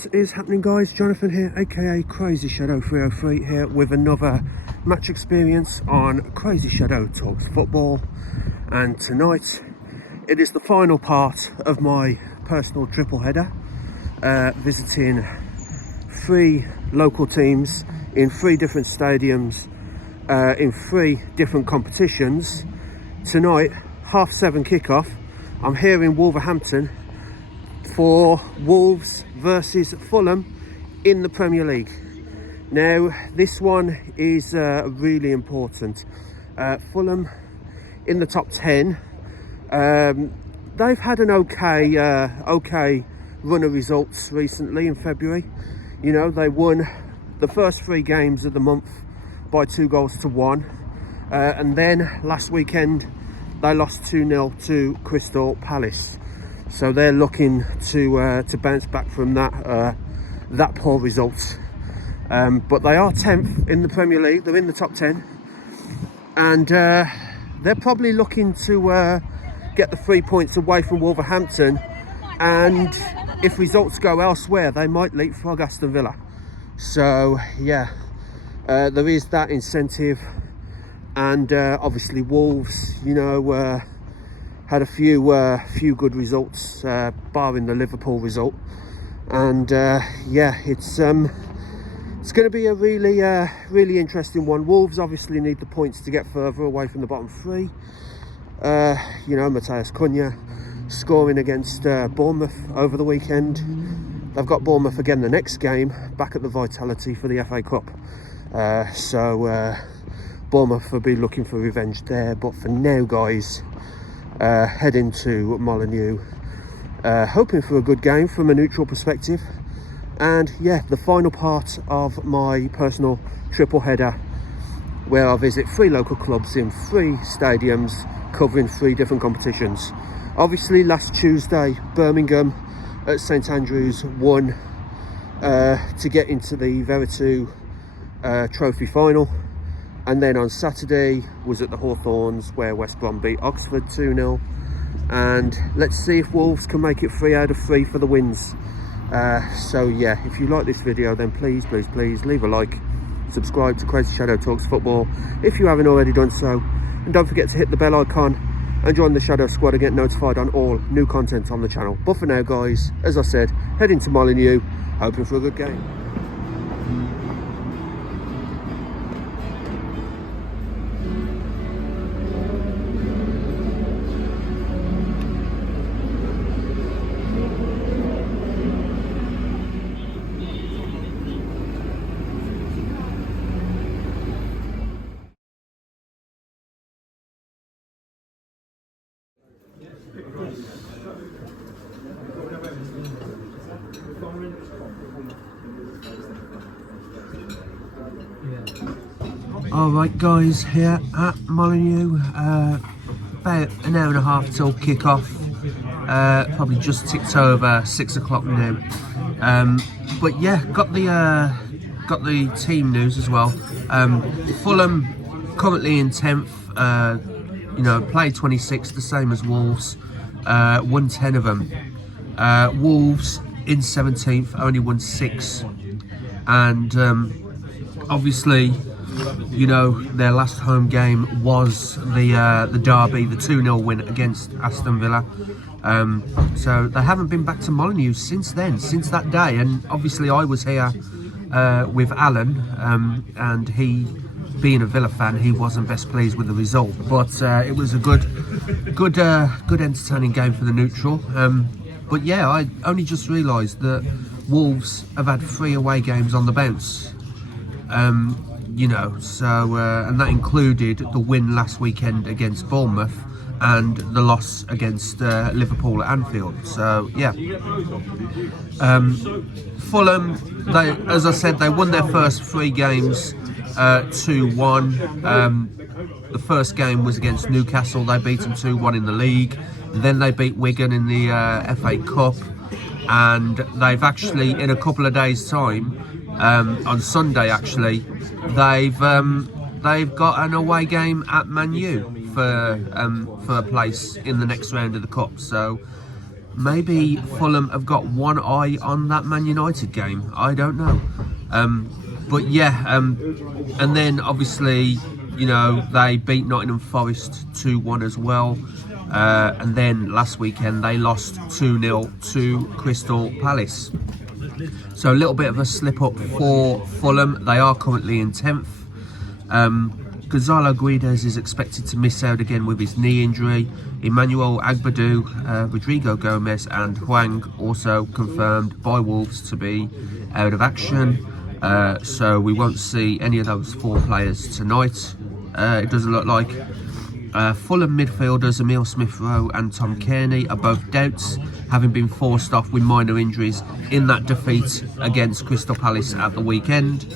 What is happening, guys? Jonathan here, aka Crazy Shadow 303, here with another match experience on Crazy Shadow Talks Football. And tonight it is the final part of my personal triple header, visiting 3 local teams in 3 different stadiums, in 3 different competitions. Tonight, 7:30 kickoff. I'm here in Wolverhampton for Wolves versus Fulham in the Premier League. Now, this one is really important. Fulham in the top 10. They've had an okay run of results recently in February. You know, they won the first 3 games of the month by 2-1, and then last weekend they lost 2-0 to Crystal Palace. So they're looking to bounce back from that poor result. But they are 10th in the Premier League. They're in the top 10, and they're probably looking to get the 3 points away from Wolverhampton. And if results go elsewhere, they might leapfrog Aston Villa. So yeah, there is that incentive. And obviously Wolves, you know, had a few good results, barring the Liverpool result. And yeah, it's going to be a really interesting one. Wolves obviously need the points to get further away from the bottom 3. You know, Matheus Cunha scoring against Bournemouth over the weekend. They've got Bournemouth again the next game, back at the Vitality for the FA Cup. So Bournemouth will be looking for revenge there. But for now, guys, heading to Molineux, hoping for a good game from a neutral perspective. And yeah, the final part of my personal triple header, where I visit 3 local clubs in 3 stadiums, covering 3 different competitions. Obviously, last Tuesday, Birmingham at St Andrews won to get into the Veritu Trophy final. And then on Saturday was at the Hawthorns, where West Brom beat Oxford 2-0. And let's see if Wolves can make it 3 out of 3 for the wins. So yeah, if you like this video, then please leave a like, subscribe to Crazy Shadow Talks Football if you haven't already done so, and don't forget to hit the bell icon and join the Shadow Squad and get notified on all new content on the channel. But for now, guys, as I said, heading to Molineux, hoping for a good game. Alright, guys, here at Molineux, about an hour and a half till kick-off. Probably just ticked over 6 o'clock now. But yeah, got the team news as well. Fulham currently in 10th, you know, played 26, the same as Wolves, won 10 of them. Wolves in 17th, only won 6, and obviously, you know, their last home game was the derby, the 2-0 win against Aston Villa. So they haven't been back to Molineux since then, since that day. And obviously I was here with Alan, and he, being a Villa fan, he wasn't best pleased with the result. But it was a good entertaining game for the neutral. But yeah, I only just realised that Wolves have had 3 away games on the bounce. You know, so and that included the win last weekend against Bournemouth and the loss against Liverpool at Anfield. So yeah, Fulham, they, as I said, they won their first 3 games 2-1. The first game was against Newcastle. They beat them 2-1 in the league. Then they beat Wigan in the FA Cup, and they've actually, in a couple of days' time, on Sunday actually, they've got an away game at Man U for a place in the next round of the cup. So maybe Fulham have got one eye on that Man United game. I don't know. But yeah, and then obviously, you know, they beat Nottingham Forest 2-1 as well. And then last weekend they lost 2-0 to Crystal Palace. So a little bit of a slip up for Fulham. They are currently in 10th. Gonzalo Guedes is expected to miss out again with his knee injury. Emmanuel Agbadou, Rodrigo Gomez and Hwang also confirmed by Wolves to be out of action. So we won't see any of those 4 players tonight. It doesn't look like. Fulham midfielders Emile Smith-Rowe and Tom Kearney are both doubts, having been forced off with minor injuries in that defeat against Crystal Palace at the weekend.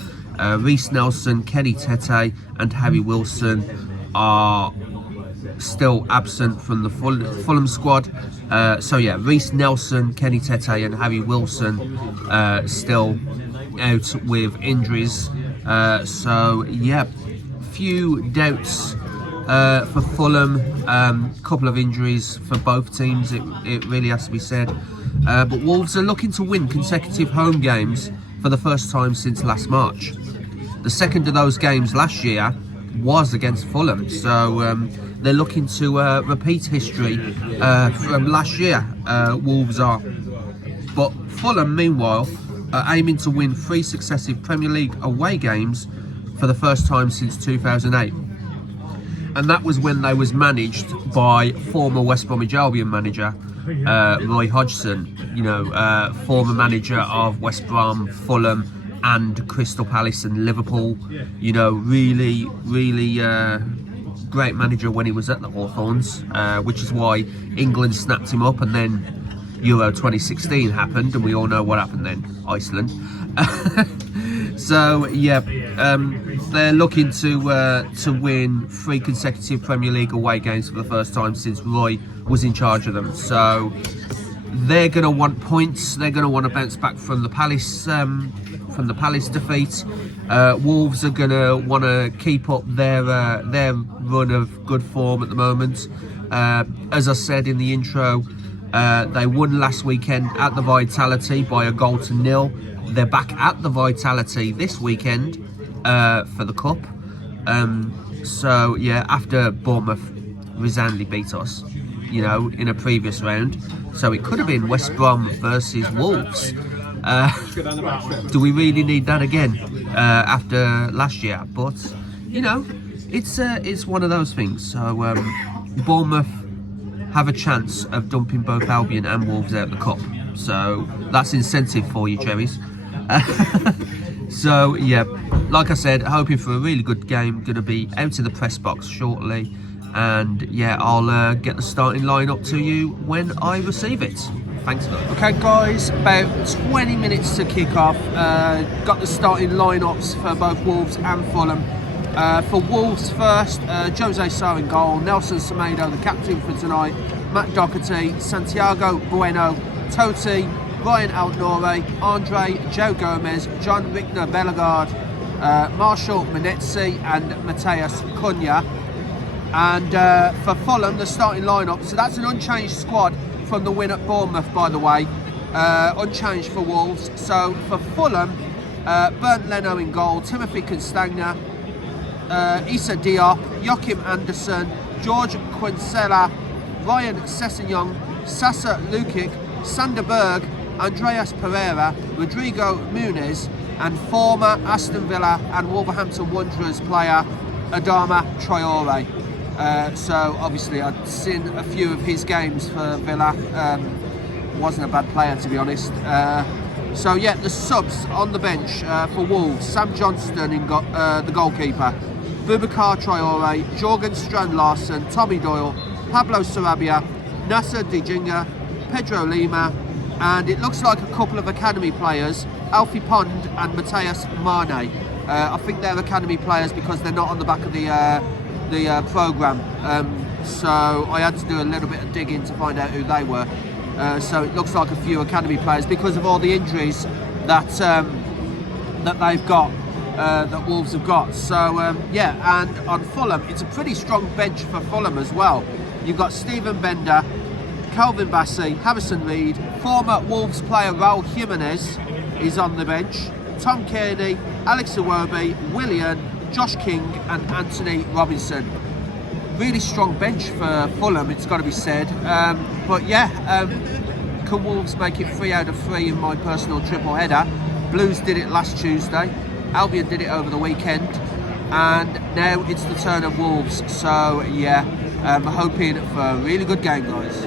Reece Nelson, Kenny Tete and Harry Wilson are still absent from the Fulham squad. So yeah, Reece Nelson, Kenny Tete and Harry Wilson still out with injuries. So yeah, few doubts for Fulham, couple of injuries for both teams, it really has to be said. But Wolves are looking to win consecutive home games for the first time since last March. The second of those games last year was against Fulham, so they're looking to repeat history from last year, Wolves are. But Fulham, meanwhile, are aiming to win 3 successive Premier League away games for the first time since 2008. And that was when they was managed by former West Bromwich Albion manager Roy Hodgson, you know, former manager of West Brom, Fulham and Crystal Palace and Liverpool. You know, really great manager when he was at the Hawthorns, which is why England snapped him up, and then Euro 2016 happened and we all know what happened then, Iceland. So yeah, they're looking to win 3 consecutive Premier League away games for the first time since Roy was in charge of them. So they're going to want points. They're going to want to bounce back from the Palace defeat. Wolves are going to want to keep up their run of good form at the moment. As I said in the intro, they won last weekend at the Vitality by 1-0. They're back at the Vitality this weekend for the Cup. So yeah, after Bournemouth resoundingly beat us, you know, in a previous round. So it could have been West Brom versus Wolves. Do we really need that again after last year? But you know, it's one of those things. So Bournemouth have a chance of dumping both Albion and Wolves out of the Cup. So that's incentive for you, Cherries. So yeah, like I said, hoping for a really good game. Going to be out in the press box shortly, and yeah, I'll get the starting lineup to you when I receive it. Thanks a lot. Okay guys, about 20 minutes to kick off. Got the starting lineups for both Wolves and Fulham. For Wolves first, Jose Sarr in goal, Nelson Semedo the captain for tonight, Matt Doherty, Santiago Bueno, Totti, Ryan Altnore, Andre, Joe Gomez, John Rickner Bellegarde, Marshall Manetzi and Mateus Cunha. And for Fulham, the starting lineup, so that's an unchanged squad from the win at Bournemouth, by the way, unchanged for Wolves. So for Fulham, Bernd Leno in goal, Timothy Castagna, Issa Diop, Joachim Andersen, George Quincela, Ryan Sessegnon, Sasa Lukic, Sander Berg, Andreas Pereira, Rodrigo Muniz, and former Aston Villa and Wolverhampton Wanderers player Adama Traore. So obviously I'd seen a few of his games for Villa. Wasn't a bad player, to be honest. So yeah, the subs on the bench for Wolves: Sam Johnston in the goalkeeper, Boubacar Traore, Jorgen Strand Larsen, Tommy Doyle, Pablo Sarabia, Nasser Dijinga, Pedro Lima, and it looks like a couple of academy players, Alfie Pond and Mateus Mane. I think they're academy players because they're not on the back of the programme. So I had to do a little bit of digging to find out who they were. So it looks like a few academy players because of all the injuries that they've got, that Wolves have got. So yeah, and on Fulham, it's a pretty strong bench for Fulham as well. You've got Stephen Bender, Calvin Bassey, Harrison Reed, former Wolves player Raul Jimenez is on the bench, Tom Kearney, Alex Iwobi, Willian, Josh King and Anthony Robinson. Really strong bench for Fulham, it's got to be said. But yeah, can Wolves make it 3 out of 3 in my personal triple header? Blues did it last Tuesday, Albion did it over the weekend, and now it's the turn of Wolves. So yeah, I'm hoping for a really good game, guys.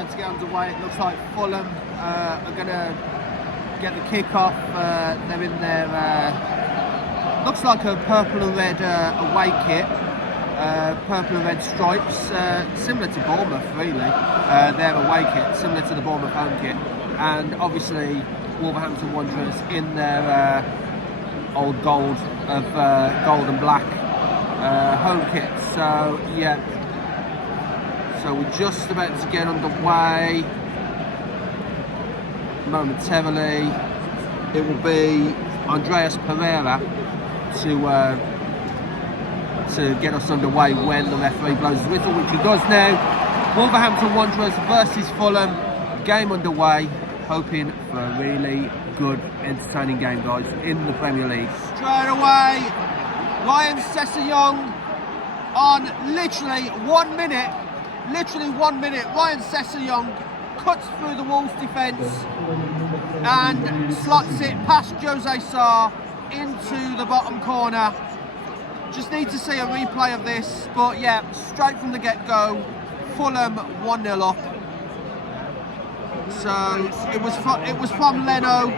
To get underway, it looks like Fulham are going to get the kick-off. They're in their looks like a purple and red away kit, purple and red stripes, similar to Bournemouth really. Their away kit, similar to the Bournemouth home kit, and obviously Wolverhampton Wanderers in their old gold of gold and black home kit. So yeah. So we're just about to get underway momentarily. It will be Andreas Pereira to get us underway when the referee blows his whistle, which he does now. Wolverhampton Wanderers versus Fulham, game underway. Hoping for a really good, entertaining game, guys, in the Premier League. Straight away, Ryan Sessegnon on literally 1 minute. Literally 1 minute, Ryan Sessegnon cuts through the Wolves defence and slots it past Jose Sarr into the bottom corner. Just need to see a replay of this, but yeah, straight from the get-go, Fulham 1-0 up. So it was from Leno,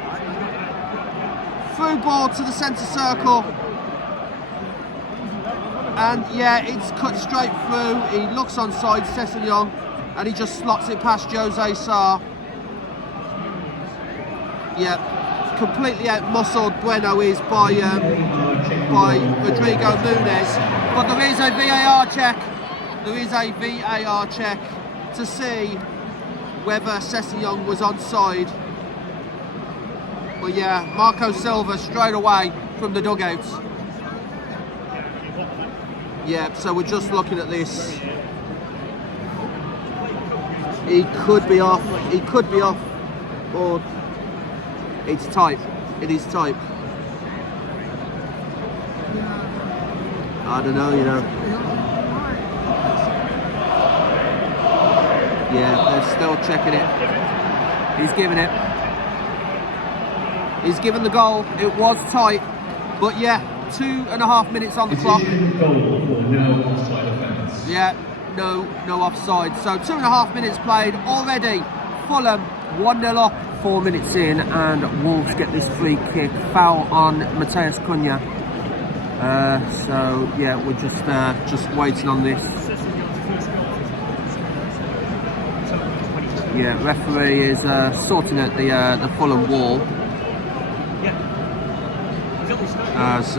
through ball to the centre circle. And yeah, it's cut straight through. He looks onside, Sessegnon, and he just slots it past Jose Sarr. Yeah, completely out-muscled Bueno is by Rodrigo Nunes. But there is a VAR check. There is a VAR check to see whether Sessegnon was onside. But yeah, Marco Silva straight away from the dugouts. Yeah, so we're just looking at this. He could be off. He could be off. Or it's tight. It is tight. I don't know, you know. Yeah, they're still checking it. He's giving it. He's given the goal. It was tight. But yeah, 2.5 minutes on the clock. Yeah, no offside. So 2.5 minutes played already. Fulham 1-0 up, 4 minutes in, and Wolves get this free kick. Foul on Mateus Cunha. So yeah, we're just waiting on this. Yeah, referee is sorting out the Fulham wall. As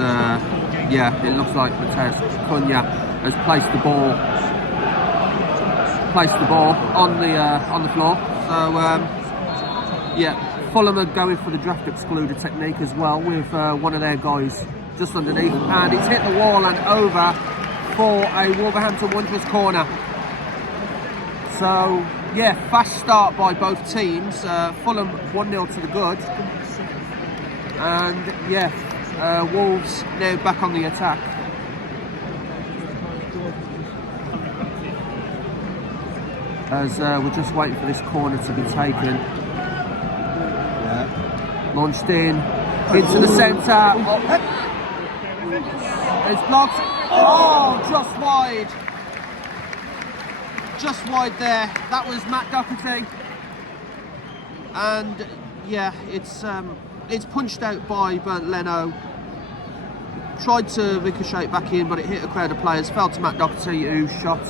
yeah, it looks like Matthäus Cunha has placed the ball on the floor. So yeah, Fulham are going for the draft excluder technique as well, with one of their guys just underneath, and it's hit the wall and over for a Wolverhampton Wanderers corner. So yeah, fast start by both teams. Fulham 1-0 to the good, and yeah, Wolves now back on the attack. As we're just waiting for this corner to be taken. Yeah. Launched in into the centre. It's blocked. Oh, just wide. Just wide there. That was Matt Doherty. And yeah, it's punched out by Molineux. Tried to ricochet back in, but it hit a crowd of players. Fell to Matt Doherty, who shot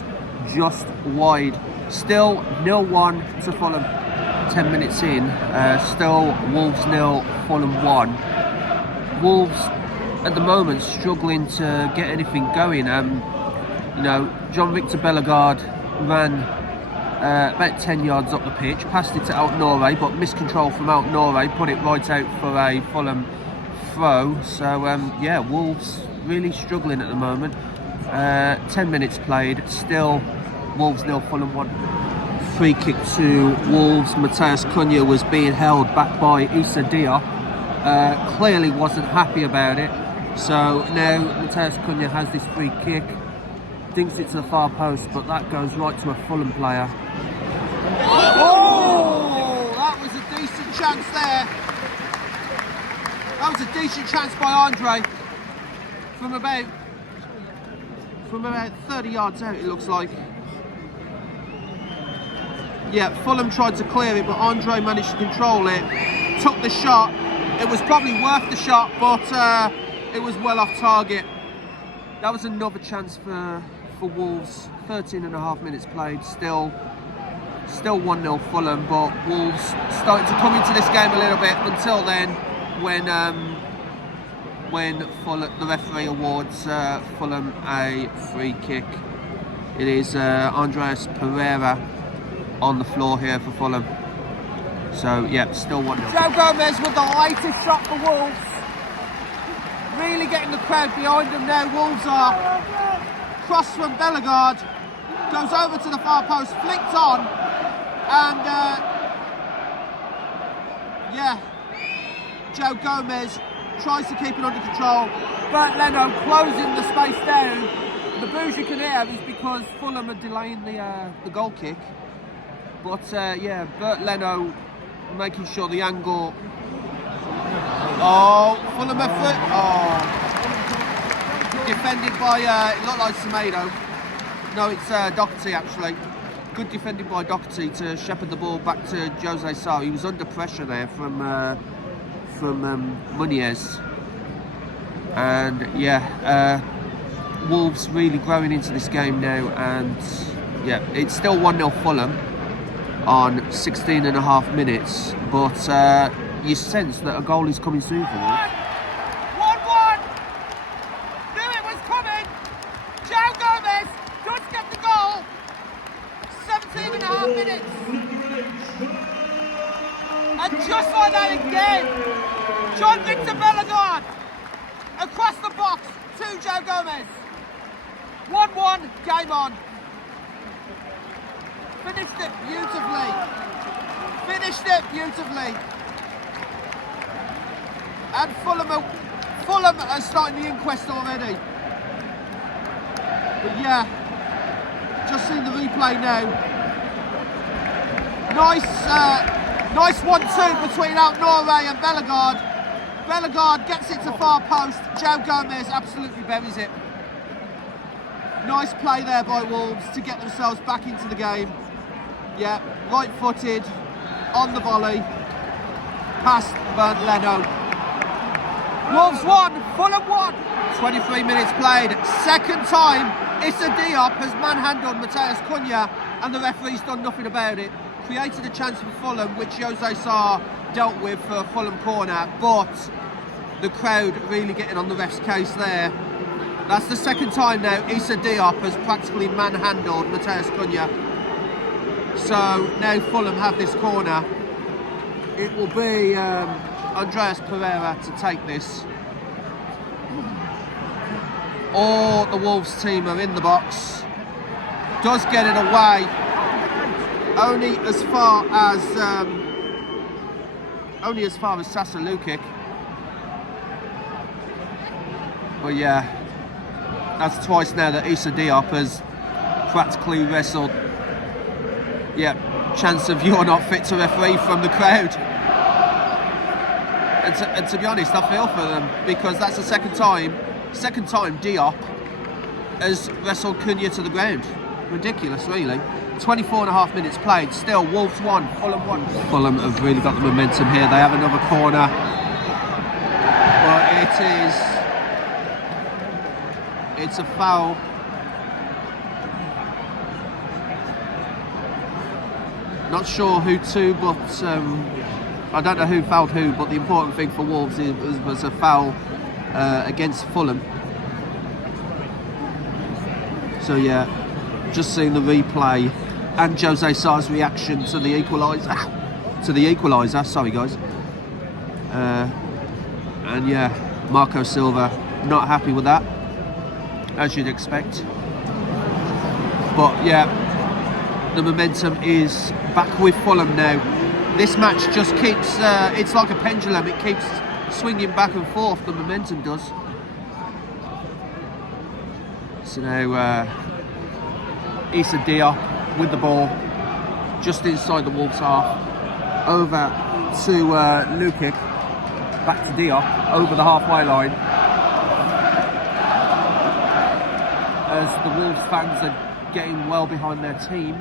just wide. Still 0-1 to Fulham. 10 minutes in. Still Wolves 0, Fulham 1. Wolves at the moment struggling to get anything going. You know, John Victor Bellegarde ran about 10 yards up the pitch, passed it to Altnore, but miscontrol from Altnore put it right out for a Fulham throw. So yeah, Wolves really struggling at the moment. 10 minutes played, still Wolves 0, Fulham 1. Free kick to Wolves. Matthäus Cunha was being held back by Issa Diop. Clearly wasn't happy about it. So now Matthäus Cunha has this free kick. Dinks it to the far post, but that goes right to a Fulham player. Oh! That was a decent chance there. That was a decent chance by Andre. From about 30 yards out, it looks like. Yeah, Fulham tried to clear it, but Andre managed to control it. Took the shot. It was probably worth the shot, but it was well off target. That was another chance for Wolves. 13.5 minutes played. Still 1-0 Fulham, but Wolves starting to come into this game a little bit. Until then, when the referee awards Fulham a free kick. It is Andreas Pereira on the floor here for Fulham. So yeah, still 1-0. Joe Gomez with the latest shot for Wolves. Really getting the crowd behind them now. Wolves are cross from Bellegarde, goes over to the far post, flicked on, and yeah, Joe Gomez tries to keep it under control. Bert Leno closing the space down. The booze you can hear is because Fulham are delaying the goal kick. But yeah, Bert Leno making sure the angle. Oh, Fulham are defended by, it looked like Semedo. No, it's Doherty actually. Good defending by Doherty to shepherd the ball back to Jose Sarr. He was under pressure there from Molineux. And yeah, Wolves really growing into this game now, and yeah, it's still 1-0 Fulham on 16.5 minutes, but you sense that a goal is coming soon for Wolves. 1-1! Knew it was coming! Joe Gomez just get the goal! 17.5 minutes! And just like that again, John Victor Bellegarde across the box to Joe Gomez. 1-1, game on. Finished it beautifully. Finished it beautifully. And Fulham are starting the inquest already. But yeah, just seeing the replay now. Nice 1-2 between Altnore and Bellegarde. Bellegarde gets it to far post. Joe Gomez absolutely buries it. Nice play there by Wolves to get themselves back into the game. Yeah, right-footed, on the volley, past Bernd Leno. Wolves 1, Fulham 1. 23 minutes played. Second time, Issa Diop has manhandled Matthäus Cunha and the referee's done nothing about it. created a chance for Fulham, which Jose Sarr dealt with for a Fulham corner, but the crowd really getting on the ref's case there. That's the second time now Issa Diop has practically manhandled Matheus Cunha. So now Fulham have this corner. It will be Andreas Pereira to take this. All the Wolves team are in the box. Does get it away. Only as far as Sasa Lukic. But yeah, that's twice now that Issa Diop has practically wrestled. Yeah, chance of "you're not fit to referee" from the crowd. And to be honest, I feel for them, because that's the second time Diop has wrestled Cunha to the ground. Ridiculous, really. 24.5 minutes played, still Wolves 1, Fulham 1. Fulham have really got the momentum here. They have another corner, but it's a foul. Not sure who to, but I don't know who fouled who, but the important thing for Wolves was a foul against Fulham. So yeah, just seeing the replay and Jose Sarr's reaction to the equaliser. Sorry guys. And yeah, Marco Silva not happy with that, as you'd expect. But yeah, the momentum is back with Fulham now. This match just keeps, it's like a pendulum, it keeps swinging back and forth, the momentum does. So now Issa Diop with the ball, just inside the Wolves half, over to Lukic, back to Diop, over the halfway line. As the Wolves fans are getting well behind their team.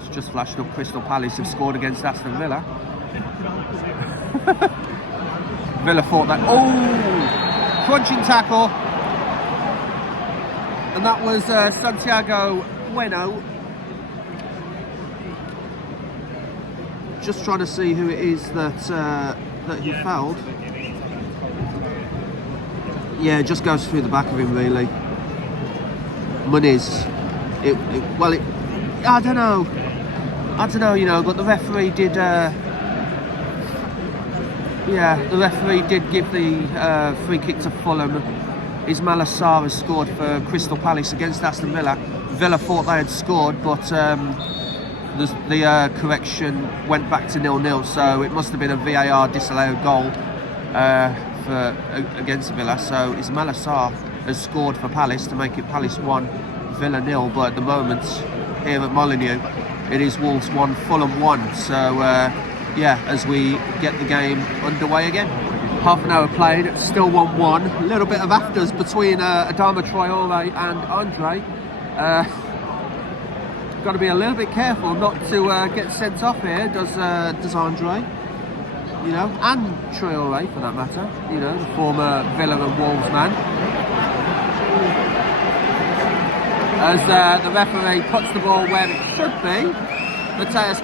It's just flashed up, Crystal Palace have scored against Aston Villa. Villa thought that, oh, crunching tackle. And that was Santiago Bueno. Just trying to see who it is that he fouled. Yeah, it just goes through the back of him, really. Molineux. I don't know, you know, but the referee did. The referee did give the free kick to Fulham. Ismaila Sarr has scored for Crystal Palace against Aston Villa. Villa thought they had scored, but the correction went back to 0-0, so it must have been a VAR disallowed goal against Villa. So Ismaila Sarr has scored for Palace to make it Palace 1, Villa 0. But at the moment, here at Molineux, it is Wolves 1, Fulham 1. So yeah, as we get the game underway again. Half an hour played, it's still 1-1. A little bit of afters between Adama Traore and Andre. Got to be a little bit careful not to get sent off here, does Andre. You know, and Traore for that matter. You know, the former Villa and Wolves man. As the referee puts the ball where it should be. Matheus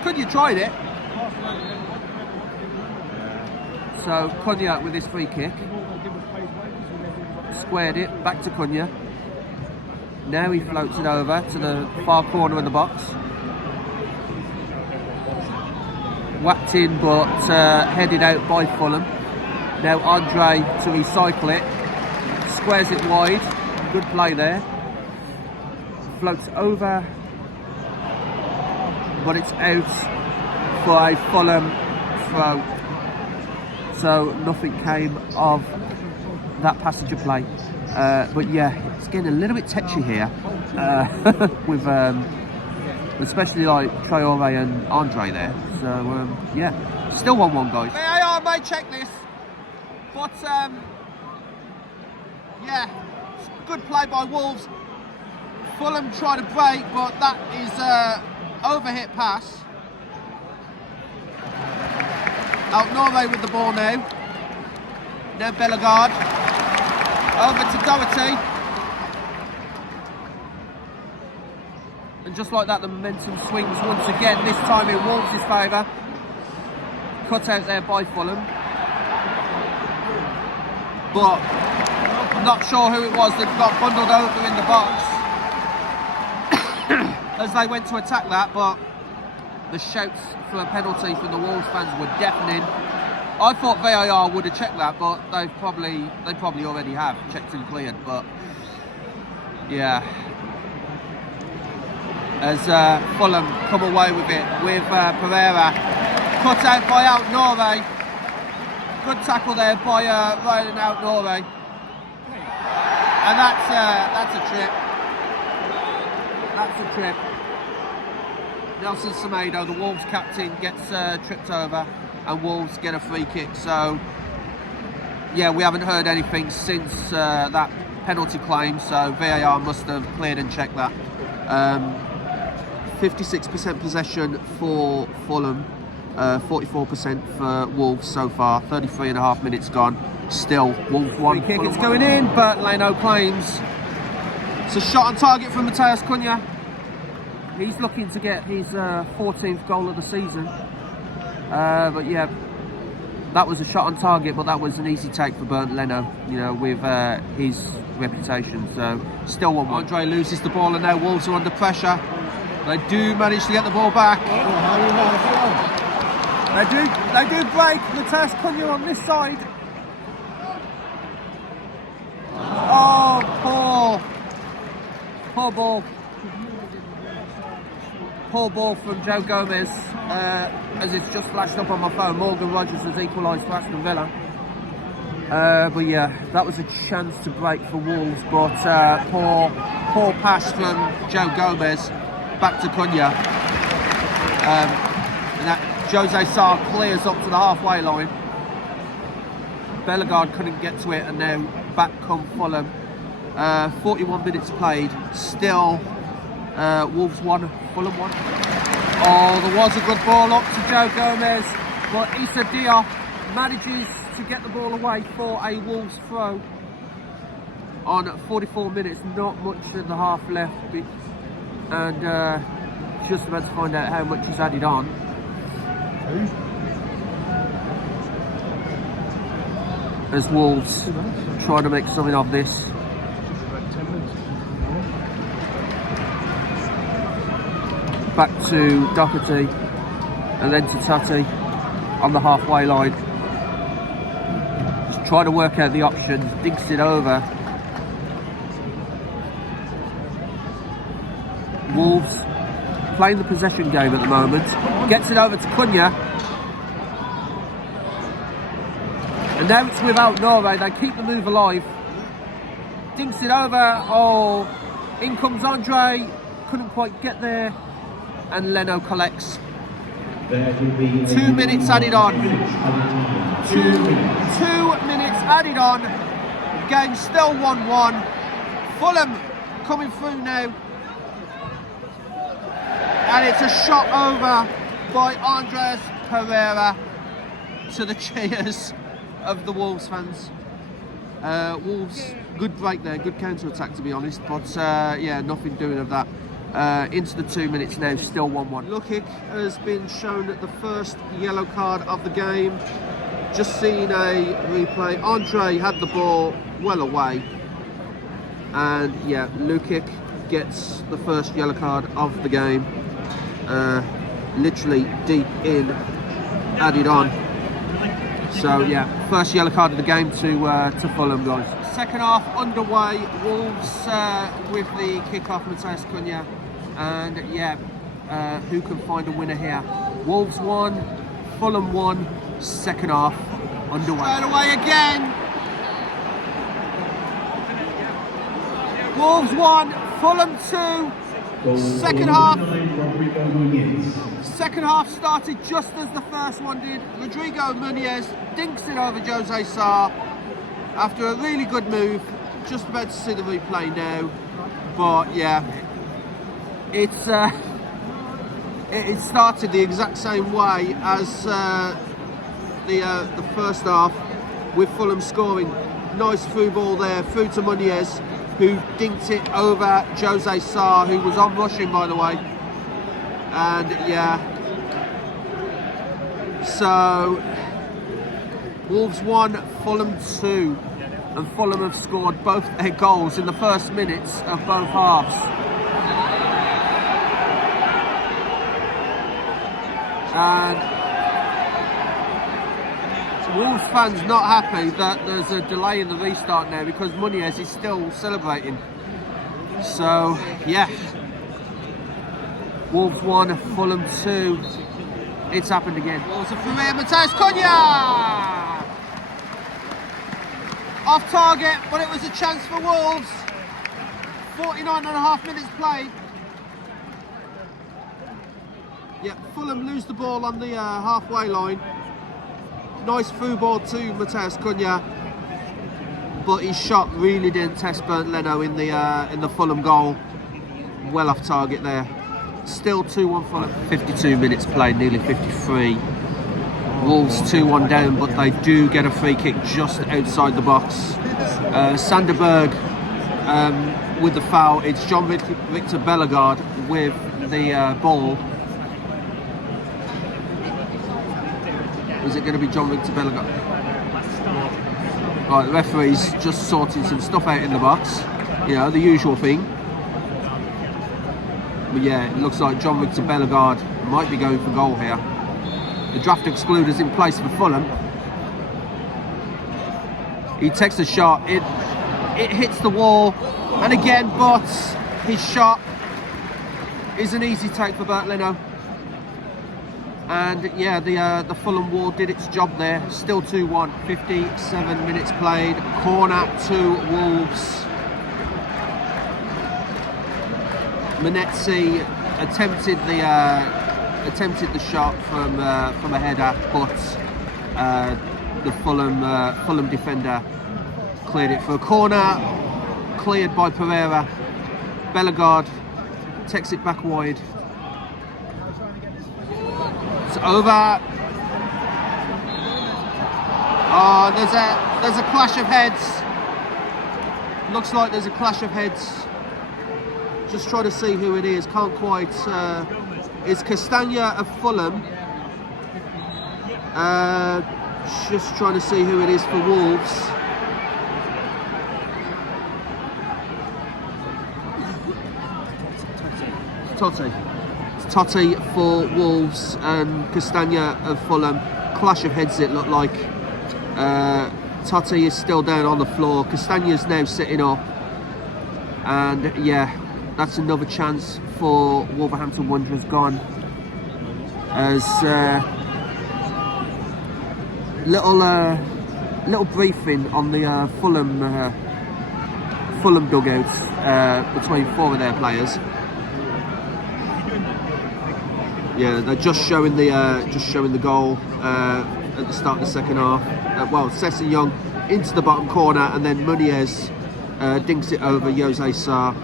Cunha tried it. So Cunha with his free kick, squared it, back to Cunha. Now he floats it over to the far corner of the box. Whacked in but headed out by Fulham. Now Andre to recycle it, squares it wide, good play there. Floats over, but it's out for a Fulham throw. So nothing came of that passage of play. But yeah, it's getting a little bit touchy here with especially like Traore and Andre there. So yeah, still 1-1 guys. VAR may check this, but yeah, good play by Wolves. Fulham tried to break, but that is overhit pass. Norway with the ball now. Now Bellegarde. Over to Doherty. and just like that, the momentum swings once again, this time in Wolves' favour. Cut out there by Fulham. But I'm not sure who it was that got bundled over in the box as they went to attack that, but the shouts for a penalty from the Wolves fans were deafening. I thought VAR would have checked that, but they probably already have checked and cleared. But yeah, as Fulham come away with it, with Pereira cut out by Altnore. Good tackle there by Ryan Altnore, and that's a trip. That's a trip. Nelson Semedo, the Wolves captain, gets tripped over, and Wolves get a free kick. So yeah, we haven't heard anything since that penalty claim, so VAR must have cleared and checked that. 56% possession for Fulham, 44% for Wolves so far. 33.5 minutes gone, still Wolves one. Free kick, it's going in, but Leno claims it's a shot on target from Matheus Cunha. He's looking to get his 14th goal of the season. But yeah, that was a shot on target, but that was an easy take for Bernd Leno, you know, with his reputation. So still 1-1. Andre loses the ball, and now Wolves are under pressure. They do manage to get the ball back. They do break. Matheus Cunha on this side. Oh, poor ball. Poor ball from Joe Gomez, as it's just flashed up on my phone. Morgan Rogers has equalised for Aston Villa. But yeah, that was a chance to break for Wolves, but poor pass from Joe Gomez back to Cunha. And that Jose Sarr clears up to the halfway line. Bellegarde couldn't get to it, and now back come Fulham. 41 minutes played, still Wolves 1, Fulham 1. Oh, there was a good ball up to Joe Gomez, but Issa Diop manages to get the ball away for a Wolves throw. On 44 minutes, not much in the half left, and just about to find out how much he's added on. As Wolves try to make something of this. Back to Doherty, and then to Tati on the halfway line. Just trying to work out the options, digs it over. Wolves playing the possession game at the moment. Gets it over to Cunha. And now it's with Altnore. They keep the move alive. Dinks it over. Oh, in comes Andre. Couldn't quite get there. And Leno collects. 2 minutes added on. 2 minutes added on. Game still 1-1. Fulham coming through now. And it's a shot over by Andres Pereira to the cheers of the Wolves fans. Wolves, good break there, good counter-attack to be honest, but yeah, nothing doing of that. Into the 2 minutes now, still 1-1. Lukic has been shown the first yellow card of the game. Just seen a replay. Andre had the ball well away. And yeah, Lukic gets the first yellow card of the game. Literally deep in, added on. So yeah, first yellow card of the game to Fulham, guys. Second half underway. Wolves with the kick-off, Matheus Cunha. And yeah, who can find a winner here? Wolves 1, Fulham 1, second half underway. Straight away again. Wolves 1, Fulham 2. Second half started just as the first one did. Rodrigo Muniz dinks it over Jose Sarr after a really good move. Just about to see the replay now, but yeah, it started the exact same way as the first half, with Fulham scoring. Nice through ball there, through to Muniz, who dinked it over Jose Sarr, who was on rushing, by the way. And yeah, so Wolves 1, Fulham 2, and Fulham have scored both their goals in the first minutes of both halves. And Wolves fans not happy that there's a delay in the restart now because Molineux is still celebrating. So yeah, Wolves 1, Fulham 2. It's happened again. Well, it's a Ferrer, Matthijs Cunha! Off target, but it was a chance for Wolves. 49.5 minutes played. Yeah, Fulham lose the ball on the halfway line. Nice through ball to Matthijs Cunha, but his shot really didn't test Bernd Leno in the Fulham goal. Well off target there. Still 2-1 Fulham. 52 minutes played, nearly 53. Wolves 2-1 down, but they do get a free kick just outside the box. Sanderberg with the foul. It's John Victor Bellegarde with the ball. Is it going to be John Victor Bellegarde? Right, the referee's just sorting some stuff out in the box. You know, the usual thing. But yeah, it looks like John Victor Bellegarde might be going for goal here. The draft excluder's in place for Fulham. He takes a shot. It hits the wall, and again, but his shot is an easy take for Bernd Leno. And yeah, the Fulham wall did its job there. Still 2-1, 57 minutes played. Corner to Wolves. Menezzi attempted the shot from a header, but the Fulham defender cleared it for a corner. Cleared by Pereira. Bellegarde takes it back wide. It's over. Oh, there's a clash of heads. Looks like there's a clash of heads. Just trying to see who it is. Can't quite. It's Castagna of Fulham. Just trying to see who it is for Wolves. Totti. It's Totti for Wolves and Castagna of Fulham. Clash of heads, it looked like. Totti is still down on the floor. Castagna's now sitting up. And yeah, that's another chance for Wolverhampton Wanderers gone. As little briefing on the Fulham dugouts between four of their players. Yeah, they're just showing the goal at the start of the second half. Well, Sessa Young into the bottom corner, and then Molineux dinks it over Jose Sarr.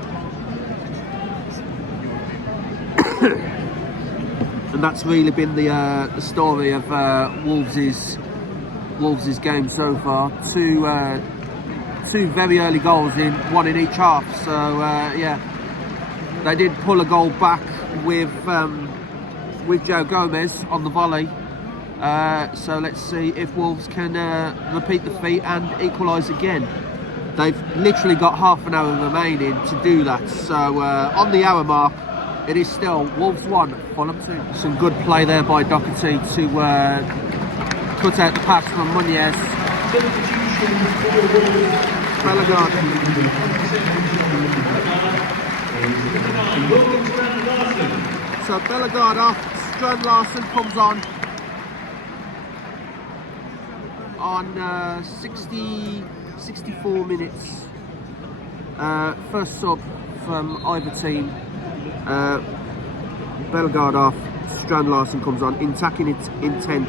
And that's really been the story of Wolves' game so far. Two very early goals one in each half. So yeah, they did pull a goal back with Joe Gomez on the volley. So let's see if Wolves can repeat the feat and equalise again. They've literally got half an hour remaining to do that. So on the hour mark, it is still Wolves 1, Fulham 2. Some good play there by Doherty to cut out the pass from Molineux. Bellegarde. So Bellegarde off, Strand Larsen comes on 64 minutes. First sub from either team. Bellegarde off, Strand Larsen comes on, attacking its intent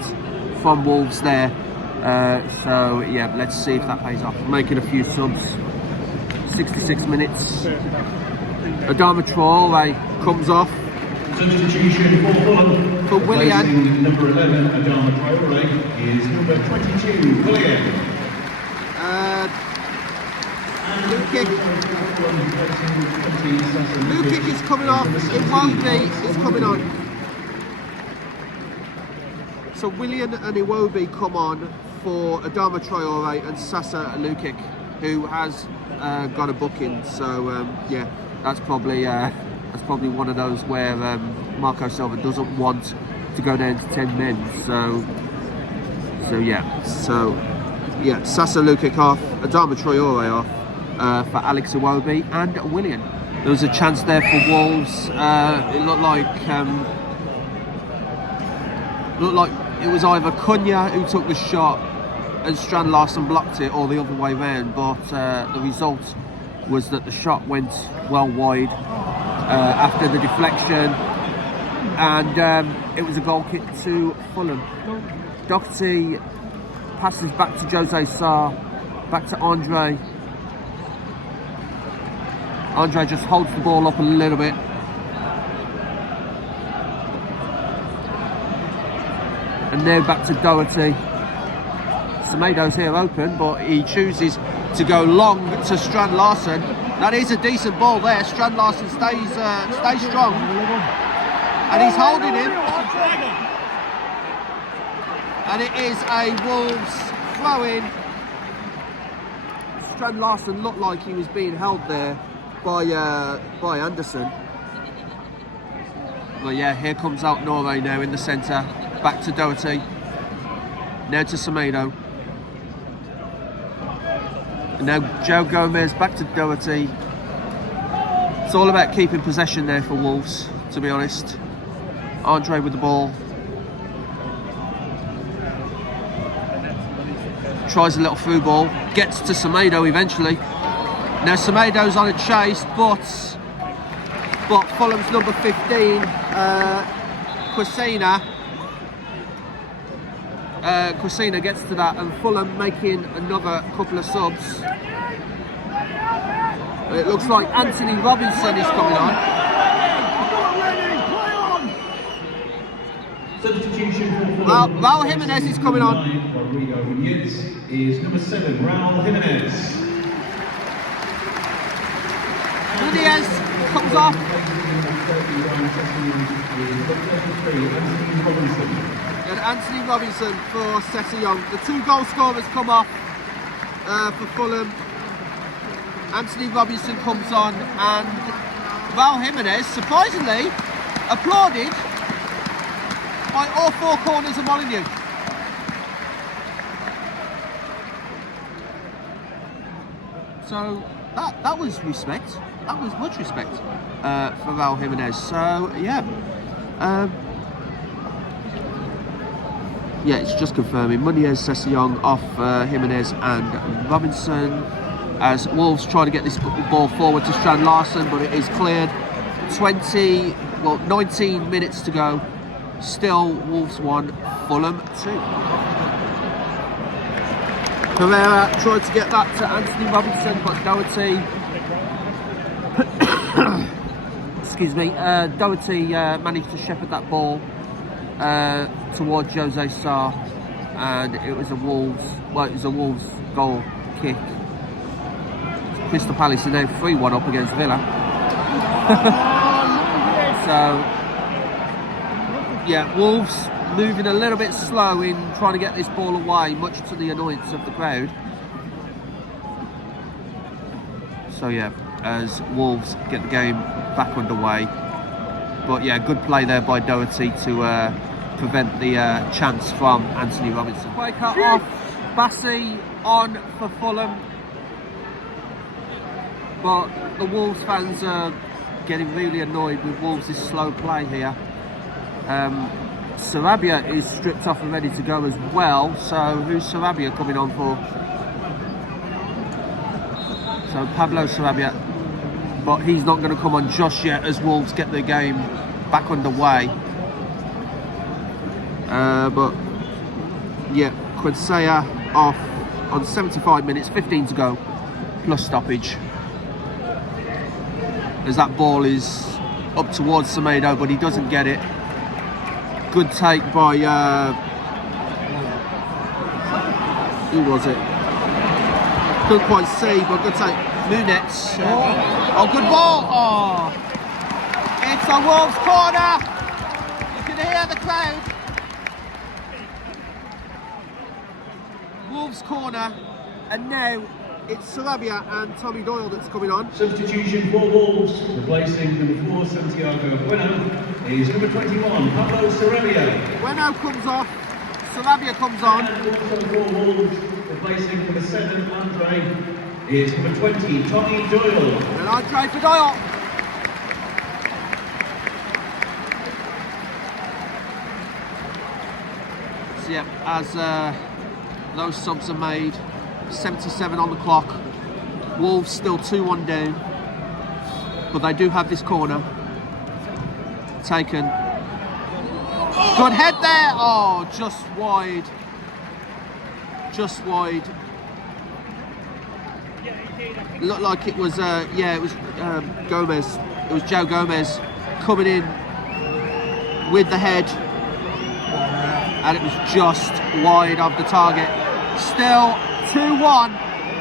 from Wolves there. So yeah, let's see if that pays off. Making a few subs. 66 minutes. Adama Traore comes off. Substitution for Willian. Number 11, Adama Traore, is number 22, Willian. And Lukic is coming off. Iwobi is coming on. So Willian and Iwobi come on for Adama Traore and Sasa Lukic, who has got a booking. So yeah, that's probably one of those where Marco Silva doesn't want to go down to 10 men. So yeah, Sasa Lukic off, Adama Traore off for Alex Iwobi and Willian. There was a chance there for Wolves. It looked like it was either Cunha who took the shot and Strand Larsen blocked it, or the other way round. But the result was that the shot went well wide after the deflection, and it was a goal kick to Fulham. Doherty passes back to Jose Sarr, back to Andre. Andre just holds the ball up a little bit. And now back to Doherty. Semedo's here open, but he chooses to go long to Strand Larsen. That is a decent ball there. Strand Larsen stays strong, and he's holding him. And it is a Wolves throw-in. Strand Larsen looked like he was being held there by Anderson. Well, yeah, here comes out Norway now in the centre. Back to Doherty. Now to Semedo. And now Joe Gomez back to Doherty. It's all about keeping possession there for Wolves, to be honest. Andre with the ball. Tries a little through ball. Gets to Semedo eventually. Now Semedo's on a chase, but Fulham's number 15, Quasina gets to that, and Fulham making another couple of subs. It looks like Anthony Robinson is coming on. Substitution for Raul Jimenez is coming on. Rodrigo Nunez is number 7, Raul Jimenez. Nunez comes off. And Anthony Robinson for Sessegnon. The two goal scorers come off for Fulham. Anthony Robinson comes on, and Raul Jimenez, surprisingly, applauded by all four corners of Molineux. So that was respect. That was much respect for Raul Jimenez. So yeah. Yeah, it's just confirming. Molineux, Sessegnon off Jimenez and Robinson, as Wolves try to get this ball forward to Strand Larsen, but it is cleared. 19 minutes to go. Still Wolves 1, Fulham 2. Pereira tried to get that to Anthony Robinson, but Doherty excuse me, Doherty managed to shepherd that ball towards Jose Sarr, and it was a Wolves goal kick. Crystal Palace are now 3-1 up against Villa. So yeah, Wolves moving a little bit slow in trying to get this ball away, much to the annoyance of the crowd. So yeah, as Wolves get the game back underway. But yeah, good play there by Doherty to prevent the chance from Anthony Robinson. Play cut off, Bassi on for Fulham. But the Wolves fans are getting really annoyed with Wolves' slow play here. Sarabia is stripped off and ready to go as well. So who's Sarabia coming on for? So Pablo Sarabia, but he's not going to come on just yet as Wolves get the game back underway. But yeah, Quinceya off on 75 minutes, 15 to go, plus stoppage. As that ball is up towards Semedo, but he doesn't get it. Good take by who was it? Couldn't quite see, but good take. Molineux. Oh, good ball. Oh, it's a Wolves corner. You can hear the crowd. Wolves corner, and now it's Sarabia and Tommy Doyle that's coming on. Substitution for Wolves, replacing number 4 Santiago Bueno, is number 21 Pablo Sarabia. Bueno comes off, Sarabia comes on. And also for Wolves, replacing number 7 Andre, is number 20 Tommy Doyle. And Andre for Doyle. So yeah, as those subs are made, 77 on the clock. Wolves still 2-1 down, but they do have this corner taken. Good head there. Oh, just wide. Just wide. Looked like it was, yeah, it was Gomez. It was Joe Gomez coming in with the head, and it was just wide of the target. Still 2-1.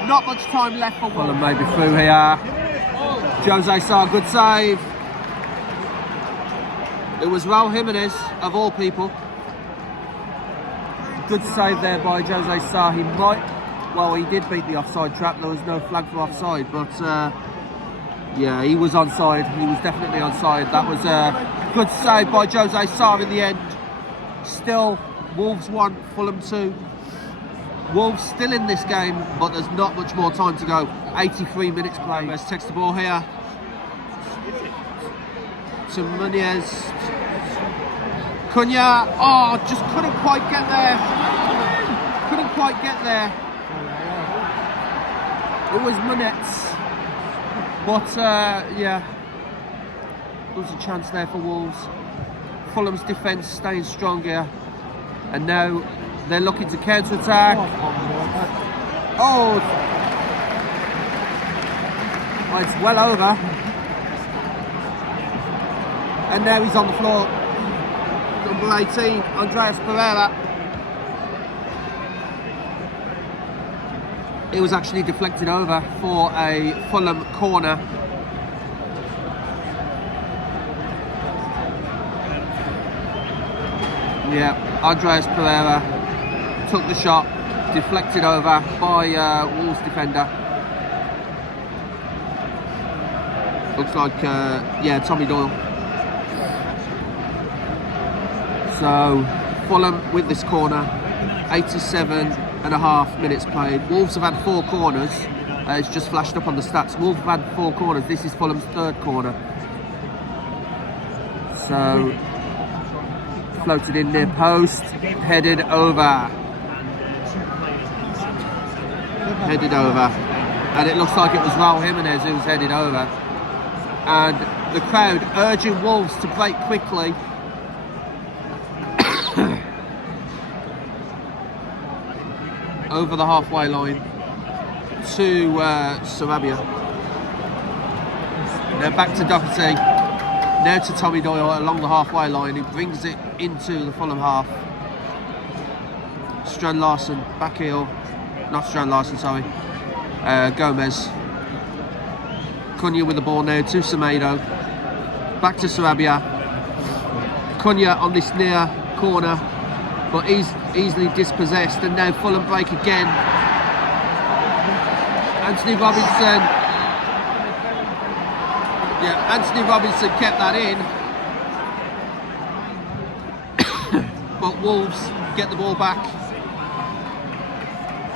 Not much time left for Fulham. Maybe through here. Jose Sarr, good save. It was Raul Jimenez, of all people. Good save there by Jose Sarr. He might, well, he did beat the offside trap. There was no flag for offside, but yeah, he was onside. He was definitely onside. That was a good save by Jose Sarr in the end. Still, Wolves 1, Fulham 2. Wolves still in this game, but there's not much more time to go. 83 minutes played. Let's text the ball here to Molineux. Cunha, oh, just couldn't quite get there. Couldn't quite get there. It was Molineux. But yeah, there was a chance there for Wolves. Fulham's defence staying strong here. And now they're looking to counter-attack. Oh, it's well over. And now he's on the floor. Number 18, Andreas Pereira. It was actually deflected over for a Fulham corner. Yeah, Andreas Pereira took the shot, deflected over by Wolves defender. Looks like, yeah, Tommy Doyle. So, Fulham with this corner, 87.5 minutes played. Wolves have had 4 corners. It's just flashed up on the stats. Wolves have had 4 corners. This is Fulham's 3rd corner. So, floated in near post, headed over. Headed over. And it looks like it was Raul Jimenez who was headed over. And the crowd urging Wolves to break quickly. Over the halfway line to Sarabia. Now back to Doherty. Now to Tommy Doyle along the halfway line. He brings it into the Fulham half. Strand Larson, back heel. Not Strand Larson, sorry. Gomez. Cunha with the ball now to Semedo. Back to Sarabia. Cunha on this near corner, but he's easily dispossessed, and now Fulham break again. Anthony Robinson. Yeah, Anthony Robinson kept that in. But Wolves get the ball back.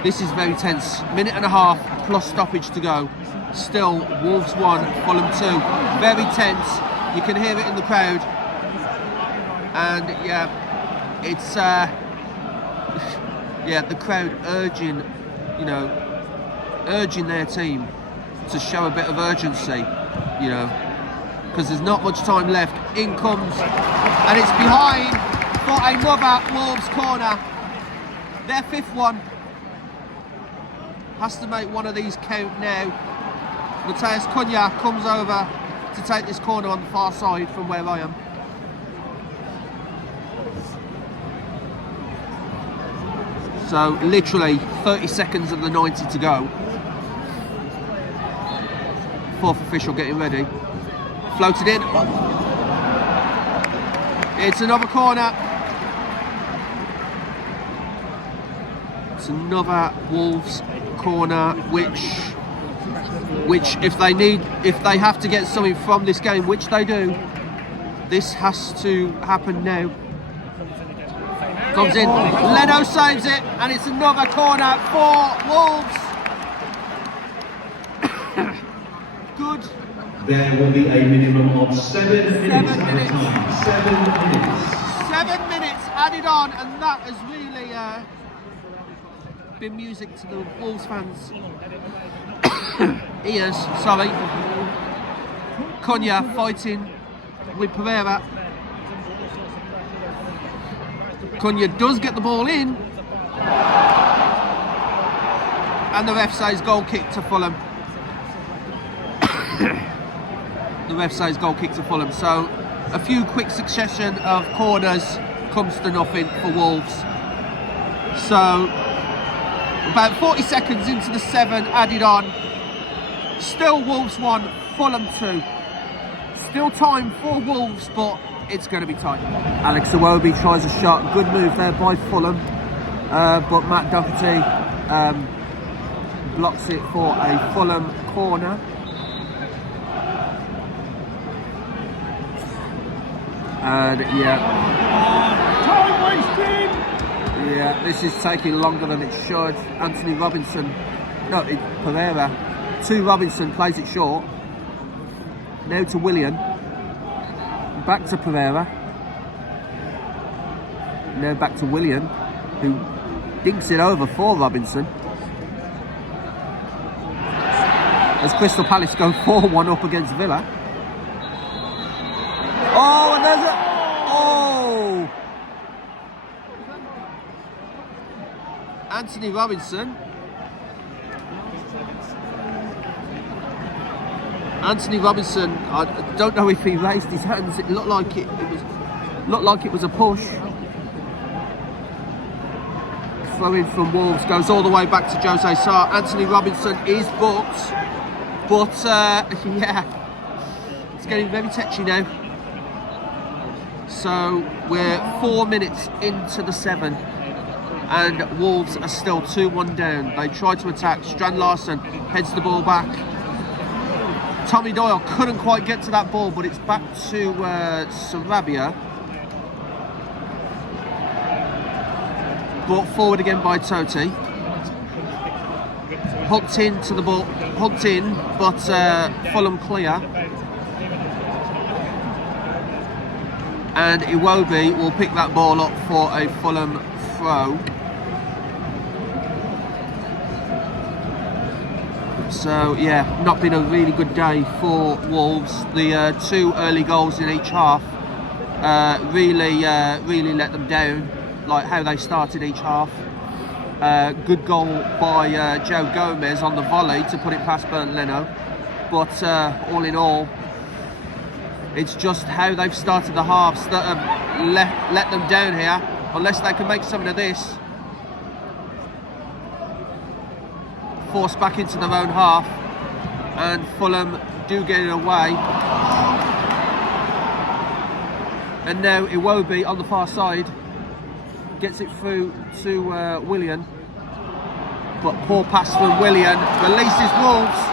This is very tense. 1.5 plus stoppage to go. Still, Wolves 1, Fulham 2. Very tense. You can hear it in the crowd. And yeah, it's yeah, the crowd urging, you know, urging their team to show a bit of urgency, you know, because there's not much time left. In comes, and it's behind for another Wolves corner. Their 5th one. Has to make one of these count now. Matheus Cunha comes over to take this corner on the far side from where I am. So literally 30 seconds of the 90 to go. Fourth official getting ready. Floated in. It's another corner. It's another Wolves corner, which if they have to get something from this game, which they do, this has to happen now. Comes in, Leno saves it, and it's another corner for Wolves. Good. There will be a minimum of 7 minutes at a time. 7 minutes. 7 minutes added on, and that has really been music to the Wolves fans' ears. Sorry. Cunha fighting with Pereira. Cunha does get the ball in, and the ref says goal kick to Fulham. The ref says goal kick to Fulham. So a few quick succession of corners comes to nothing for Wolves. So about 40 seconds into the 7 added on. Still Wolves 1, Fulham 2. Still time for Wolves, but it's going to be tight. Alex Iwobi tries a shot. Good move there by Fulham. But Matt Doherty blocks it for a Fulham corner. And yeah, this is taking longer than it should. Anthony Robinson, Pereira, to Robinson, plays it short. Now to Willian, back to Pereira. Now back to Willian, who dinks it over for Robinson. As Crystal Palace go 4-1 up against Villa. Oh, and there's a... Oh! Anthony Robinson. Anthony Robinson, I don't know if he raised his hands. It looked like it was a push. Throw in from Wolves, goes all the way back to Jose Sarr. Anthony Robinson is booked, but yeah, it's getting very touchy now. So we're 4 minutes into the 7, and Wolves are still 2-1 down. They try to attack. Strand Larsen heads the ball back. Tommy Doyle couldn't quite get to that ball, but it's back to Sarabia. Brought forward again by Totti. Hooked into the ball, hooked in, but Fulham clear. And Iwobi will pick that ball up for a Fulham throw. So yeah, not been a really good day for Wolves. The 2 early goals in each half really let them down, like how they started each half. Good goal by Joe Gomez on the volley to put it past Bernd Leno, but all in all, it's just how they've started the halves that have let them down here. Unless they can make something of this, forced back into their own half, and Fulham do get it away. And now Iwobi on the far side gets it through to Willian, but poor pass from Willian, releases Wolves.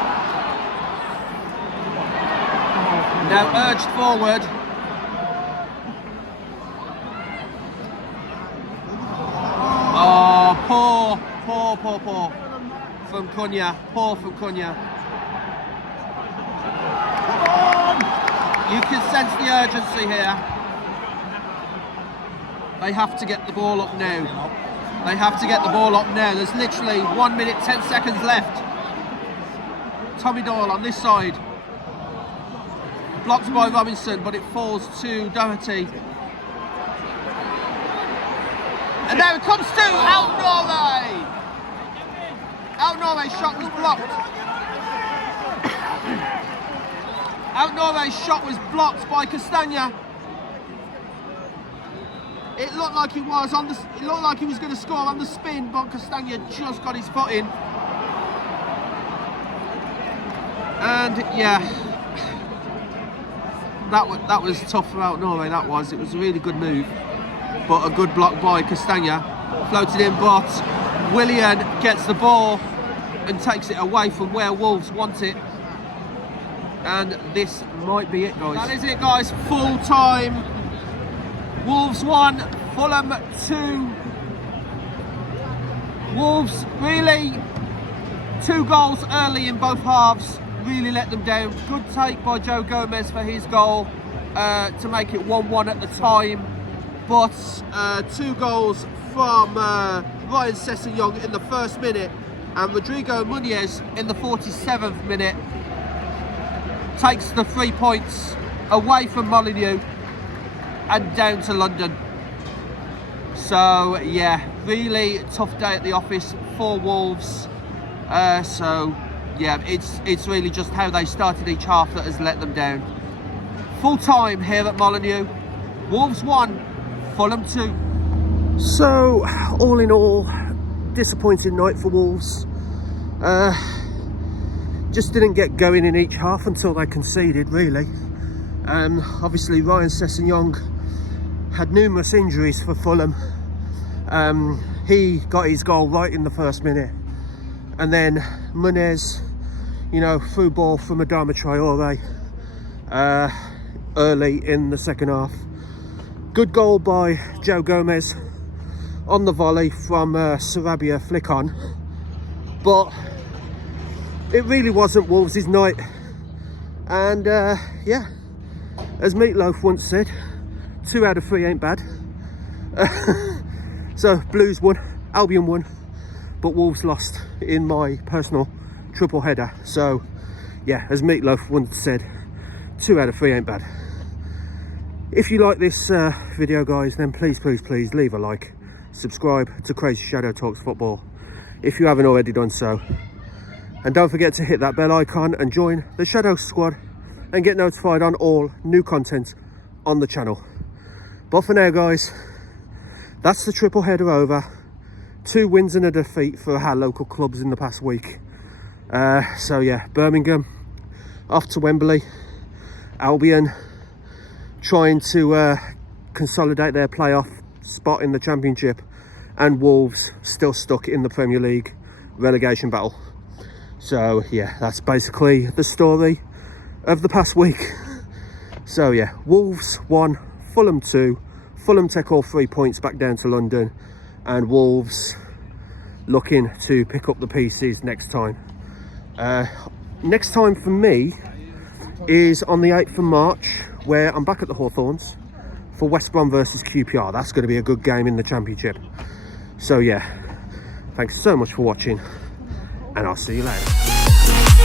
Now urged forward. Oh, poor from Cunha. Poor from Cunha. You can sense the urgency here. They have to get the ball up now. They have to get the ball up now. There's literally 1 minute, 10 seconds left. Tommy Doyle on this side. Blocked by Robinson, but it falls to Doherty. And now it comes to Alnore! Alnore's shot was blocked. Alnore's shot was blocked by Castagna. It looked like he was on the. It looked like he was going to score on the spin, but Castagna just got his foot in. And yeah, that was tough throughout Norway. It was a really good move, but a good block by Castagna, floated in, but Willian gets the ball and takes it away from where Wolves want it. And this might be it, guys. That is it, guys. Full time. Wolves 1, Fulham 2. Wolves really 2 goals early in both halves, really let them down. Good take by Joe Gomez for his goal to make it 1-1 at the time, but 2 goals from Ryan Sessegnon in the first minute and Rodrigo Molineux in the 47th minute takes the 3 points away from Molineux and down to London. So yeah, really tough day at the office for Wolves. So yeah, it's really just how they started each half that has let them down. Full time here at Molineux. Wolves 1, Fulham 2. So all in all, disappointing night for Wolves. Just didn't get going in each half until they conceded, really. Obviously Ryan Sessegnon had numerous injuries for Fulham. He got his goal right in the first minute, and then Molineux, you know, through ball from Adama Traore early in the second half. Good goal by Joe Gomez on the volley from Sarabia flick on, but it really wasn't Wolves' night. And yeah, as Meatloaf once said, 2 out of 3 ain't bad. So Blues won, Albion won, but Wolves lost in my personal triple header. So yeah, as Meatloaf once said, 2 out of 3 ain't bad. If you like this video, guys, then please leave a like, subscribe to Crazy Shadow Talks Football if you haven't already done so, and don't forget to hit that bell icon and join the Shadow Squad and get notified on all new content on the channel. But for now, guys, that's the triple header over. 2 wins and a defeat for our local clubs in the past week. So yeah, Birmingham off to Wembley, Albion trying to consolidate their playoff spot in the Championship, and Wolves still stuck in the Premier League relegation battle. So yeah, that's basically the story of the past week. So yeah, Wolves 1, Fulham 2. Fulham take all 3 points back down to London, and Wolves looking to pick up the pieces next time. Next time for me is on the 8th of March, where I'm back at the Hawthorns for West Brom versus QPR. That's going to be a good game in the Championship. So yeah, thanks so much for watching, and I'll see you later.